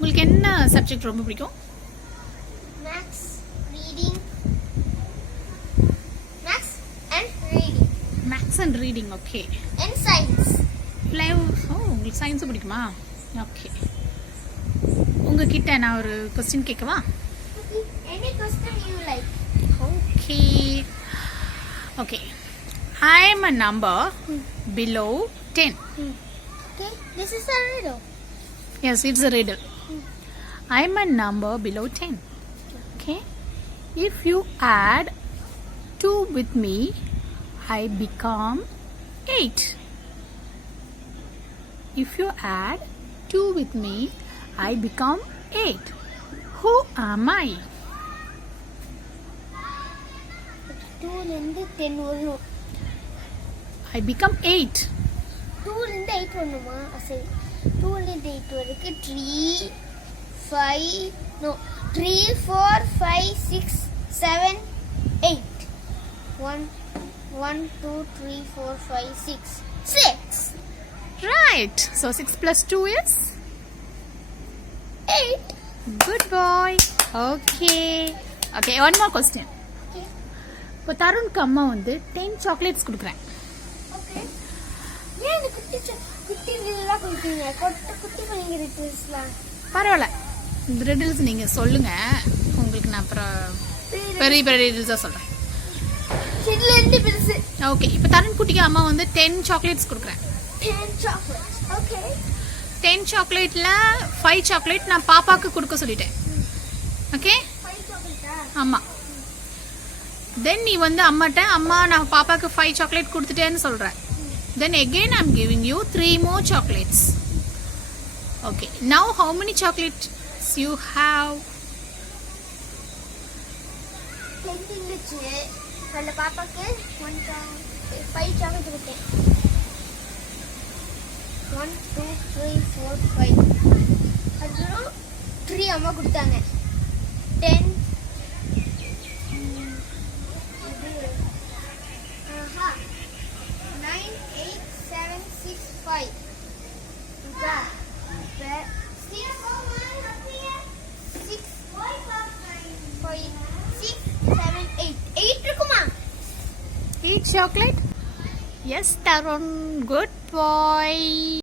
உங்களுக்கு என்ன சப்ஜெக்ட் ரொம்ப பிடிக்கும்? Maths, reading. Maths and reading. Maths and reading. Okay. And science. உங்களுக்கு சயின்ஸும் பிடிக்குமா? ஓகே. உங்ககிட்ட நான் ஒரு கொஸ்டின் கேட்கவா? Okay. Any question you like? Okay. Okay. I am a number below 10. Okay. This is a riddle. Yes, it's a riddle. I am a number below 10. Okay. If you add 2 with me, I become 8. If you add 2 with me, I become 8. Who am I? 2 இருந்து 10 வரணும். I become 8. 2 இருந்து 8 வரணுமா? சரி. 2 இருந்து 8 வரைக்கும் 3 5 no 3 4 5 6 7 8 1 1 2 3 4 5 6 6. Right. So 6 plus 2 is 8. good boy. Okay. Okay, one more question. Okay. இப்போ தருண்க்கு அம்மா வந்து 10 சாக்லேட்ஸ் கொடுக்குறேன். Okay. ஏன் இந்த குட்டி ரிடில்ஸ்லாம் கொடுத்தீங்க? குட்டி பண்ணிங்க ரிடில்ஸ்லாம். பரவாயில்ல. இந்த ரிடில்ஸ் நீங்க சொல்லுங்க. உங்களுக்கு நான் அப்புறம் பெரிய பெரிய ரிடில்ஸா சொல்றேன். சின்னல இருந்து பெருசு. ஓகே. இப்போ தருண் குட்டிக்கு அம்மா வந்து 10 சாக்லேட்ஸ் கொடுக்குறேன். 10 chocolates. Okay. 10 சாக்லேட்ல 5 சாக்லேட் நான் பாப்பாக்கு கொடுக்க சொல்லிட்டேன். ஓகே? 5 chocolates-ஆ? ஆமா. தென் நீ வந்து அம்மா நான் பாப்பாக்கு 5 சாக்லேட் கொடுத்துட்டேன்னு சொல்ற. Then again I'm giving you 3 more chocolates. Okay. Now how many chocolates you have? 10 இருந்துச்சு. அந்த பாப்பாக்கு 5 சாக்லேட் கொடுத்தேன். 1 2 3 4 5. அதுவும் 3 அம்மா கொடுத்தாங்க. 10 9 8 7 6 5. இதா 6 7 8 இருக்குமா? 8 chocolate? Yes, Tarun. Good boy.